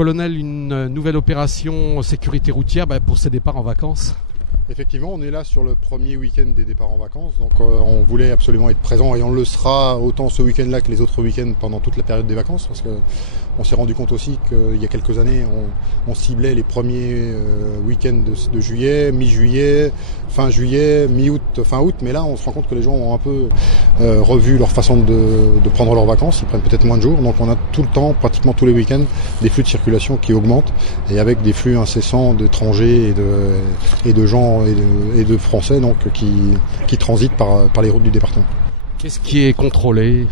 colonel, une nouvelle opération sécurité routière pour ces départs en vacances. Effectivement, on est là sur le premier week-end des départs en vacances, donc on voulait absolument être présent et on le sera autant ce week-end-là que les autres week-ends pendant toute la période des vacances, parce que on s'est rendu compte aussi qu'il y a quelques années, on ciblait les premiers week-ends de juillet, mi-juillet, fin juillet, mi-août, fin août, mais là on se rend compte que les gens ont un peu revu leur façon de prendre leurs vacances, ils prennent peut-être moins de jours, donc on a tout le temps, pratiquement tous les week-ends, des flux de circulation qui augmentent, et avec des flux incessants d'étrangers et de gens et de Français donc, qui transitent par les routes du département. Qu'est-ce qui est contrôlé ?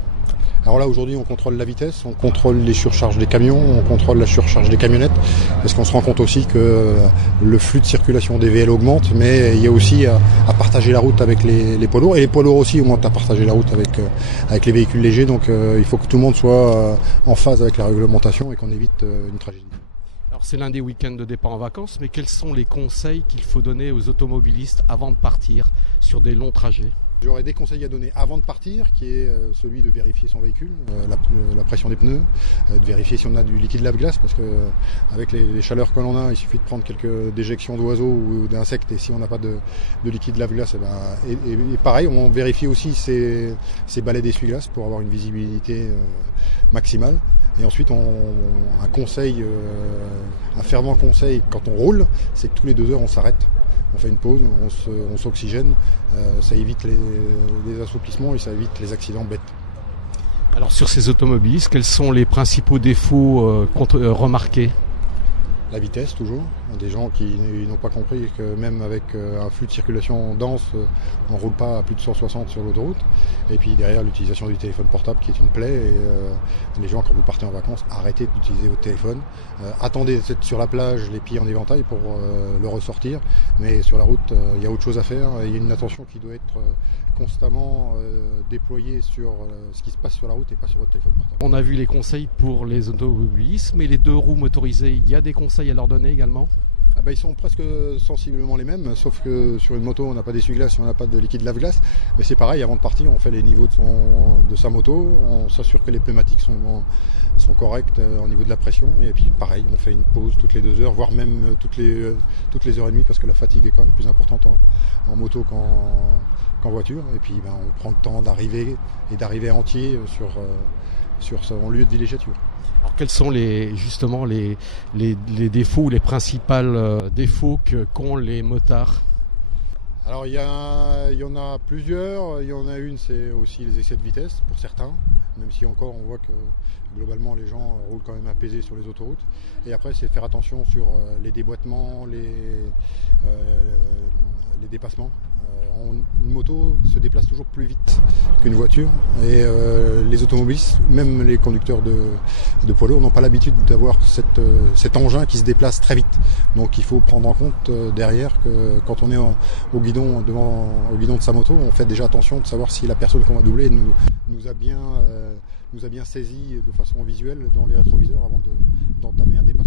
Alors là aujourd'hui on contrôle la vitesse, on contrôle les surcharges des camions, on contrôle la surcharge des camionnettes, parce qu'on se rend compte aussi que le flux de circulation des VL augmente, mais il y a aussi à partager la route avec les poids lourds, et les poids lourds aussi augmentent à partager la route avec les véhicules légers, donc il faut que tout le monde soit en phase avec la réglementation et qu'on évite une tragédie. Alors c'est l'un des week-ends de départ en vacances, mais quels sont les conseils qu'il faut donner aux automobilistes avant de partir sur des longs trajets ? J'aurais des conseils à donner avant de partir, qui est celui de vérifier son véhicule, la pression des pneus, de vérifier si on a du liquide lave-glace, parce que avec les chaleurs que l'on a, il suffit de prendre quelques déjections d'oiseaux ou d'insectes, et si on n'a pas de liquide lave-glace, et pareil, on vérifie aussi ses balais d'essuie-glace pour avoir une visibilité maximale. Et ensuite, un fervent conseil quand on roule, c'est que tous les 2 heures on s'arrête. On fait une pause, on s'oxygène, ça évite les assouplissements et ça évite les accidents bêtes. Alors sur ces automobilistes, quels sont les principaux défauts remarqués ? La vitesse toujours, des gens qui n'ont pas compris que même avec un flux de circulation dense, on ne roule pas à plus de 160 sur l'autoroute. Et puis derrière l'utilisation du téléphone portable qui est une plaie, et les gens quand vous partez en vacances, arrêtez d'utiliser votre téléphone. Attendez d'être sur la plage les pieds en éventail pour le ressortir, mais sur la route il y a autre chose à faire, il y a une attention qui doit être constamment déployée sur ce qui se passe sur la route et pas sur votre téléphone portable. On a vu les conseils pour les automobilistes, mais les 2 roues motorisées, il y a des conseils à leur donner également ? Ils sont presque sensiblement les mêmes, sauf que sur une moto on n'a pas d'essuie-glace, on n'a pas de liquide lave-glace, mais c'est pareil, avant de partir on fait les niveaux de sa moto, on s'assure que les pneumatiques sont corrects au niveau de la pression, et puis pareil, on fait une pause toutes les 2 heures, voire même toutes les heures et demie, parce que la fatigue est quand même plus importante en moto qu'en voiture, et puis on prend le temps d'arriver entier sur son lieu de villégiature. Alors quels sont les défauts ou les principaux défauts qu'ont les motards ? Alors il y en a plusieurs, il y en a une, c'est aussi les excès de vitesse pour certains, même si encore on voit que globalement les gens roulent quand même apaisés sur les autoroutes. Et après c'est faire attention sur les déboîtements, les dépassements. Une moto se déplace toujours plus vite qu'une voiture, et les automobilistes, même les conducteurs de poids lourds, n'ont pas l'habitude d'avoir cet engin qui se déplace très vite. Donc il faut prendre en compte derrière que quand on est au guidon de sa moto, on fait déjà attention de savoir si la personne qu'on va doubler nous a bien saisi de façon visuelle dans les rétroviseurs avant d'entamer un départ.